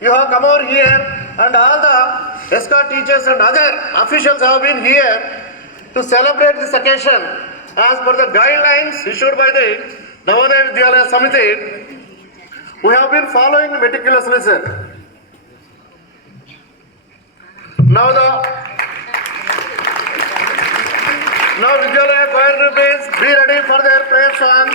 You have come over here and all the escort teachers and other officials have been here to celebrate this occasion as per the guidelines issued by the Navodaya Vidyalaya Samiti. We have been following meticulously, sir. Now Vidyalaya choir groups be ready for their prayer song.